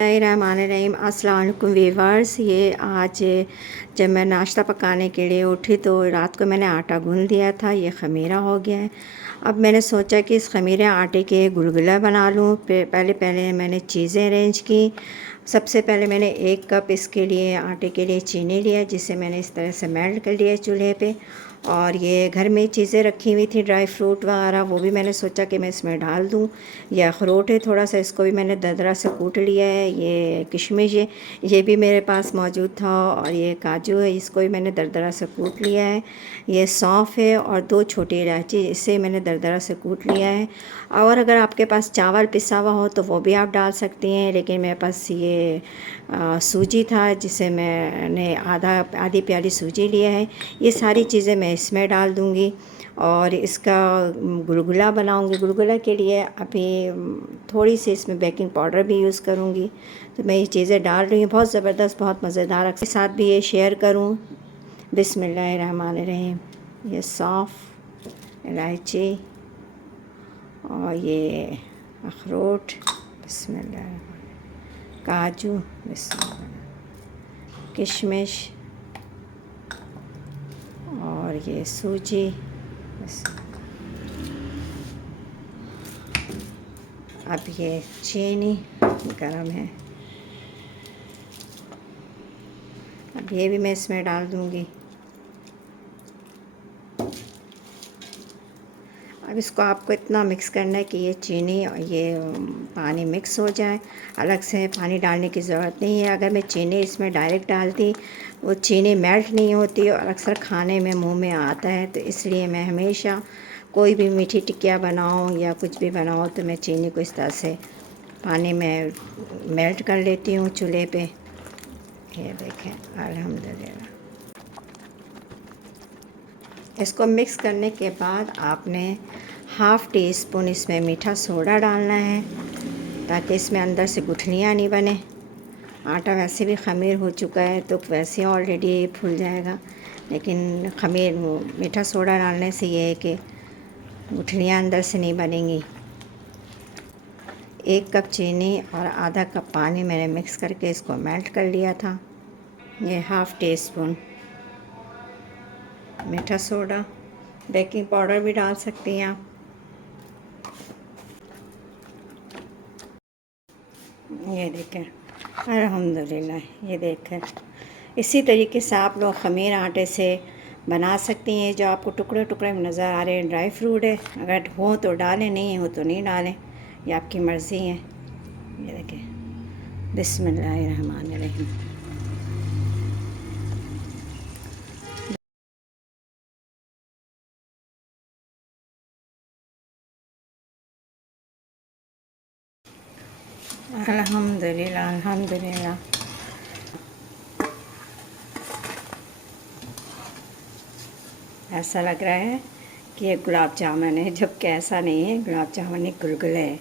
रहमानिर्रहीम। अस्सलाम वालेकुम वीवर्स। ये आज जब मैं नाश्ता पकाने के लिए उठी तो रात को मैंने आटा गूंद दिया था। ये ख़मीरा हो गया है। अब मैंने सोचा कि इस ख़मीरे आटे के गुलगुला बना लूँ। पहले मैंने चीज़ें अरेंज की। सबसे पहले मैंने 1 कप इसके लिए आटे के लिए चीनी लिया, जिसे मैंने इस तरह से मेल्ट कर लिया चूल्हे पे। और ये घर में चीज़ें रखी हुई थी, ड्राई फ्रूट वगैरह, वो भी मैंने सोचा कि मैं इसमें डाल दूँ। ये अखरोट है थोड़ा सा, इसको भी मैंने दरदरा से कूट लिया है। ये किशमिश है, ये भी मेरे पास मौजूद था। और ये काजू है, इसको भी मैंने दरदरा से कूट लिया है। ये सौंफ है और 2 छोटी इलायची, इसे मैंने दरदरा से कूट लिया है। और अगर आपके पास चावल पिसा हुआ हो तो वो भी आप डाल सकती हैं, लेकिन मेरे पास ये सूजी था, जिसे मैंने आधी प्याली सूजी लिया है। ये सारी चीज़ें मैं इसमें डाल दूँगी और इसका गुलगुला बनाऊँगी। गुलगुला के लिए अभी थोड़ी सी इसमें बेकिंग पाउडर भी यूज़ करूँगी। तो मैं ये चीज़ें डाल रही हूँ, बहुत ज़बरदस्त, बहुत मज़ेदार। आपके साथ भी ये शेयर करूँ। बिस्मिल्लाहिर्रहमानिर्रहीम। ये सौंफ, इलायची और ये अखरोट, बिस्मिल्लाह, काजू, बिस्मिल्लाह, किशमिश और ये सूजी, अब ये चीनी गरम है, अब ये भी मैं इसमें डाल दूँगी। अब इसको आपको इतना मिक्स करना है कि ये चीनी और ये पानी मिक्स हो जाए। अलग से पानी डालने की ज़रूरत नहीं है। अगर मैं चीनी इसमें डायरेक्ट डालती, वो चीनी मेल्ट नहीं होती और अक्सर खाने में मुंह में आता है। तो इसलिए मैं हमेशा कोई भी मीठी टिक्कियाँ बनाऊँ या कुछ भी बनाऊँ तो मैं चीनी को इस तरह से पानी में मेल्ट कर लेती हूँ चूल्हे पे। ये देखें, अल्हम्दुलिल्लाह। इसको मिक्स करने के बाद आपने हाफ़ टी स्पून इसमें मीठा सोडा डालना है, ताकि इसमें अंदर से गुठलियाँ नहीं बने। आटा वैसे भी ख़मीर हो चुका है तो वैसे ही ऑलरेडी फूल जाएगा, लेकिन ख़मीर मीठा सोडा डालने से ये है कि गुठलियाँ अंदर से नहीं बनेंगी। 1 कप चीनी और आधा कप पानी मैंने मिक्स करके इसको मेल्ट कर लिया था। ये हाफ़ टी स्पून मीठा सोडा, बेकिंग पाउडर भी डाल सकती हैं आप। ये देखें, अल्हम्दुलिल्लाह। ये देखें, इसी तरीके से आप लोग ख़मीर आटे से बना सकती हैं। जो आपको टुकड़े टुकड़े में नज़र आ रहे हैं ड्राई फ्रूट है, अगर हो तो डालें, नहीं हो तो नहीं डालें, ये आपकी मर्ज़ी है। ये देखें, बिस्मिल्लाहिर्रहमानिर्रहीम। अल्हम्दुलिल्लाह, अल्हम्दुलिल्लाह। ऐसा लग रहा है कि ये गुलाब जामुन है, जबकि ऐसा नहीं है। गुलाब जामुन एक गुलगुले है।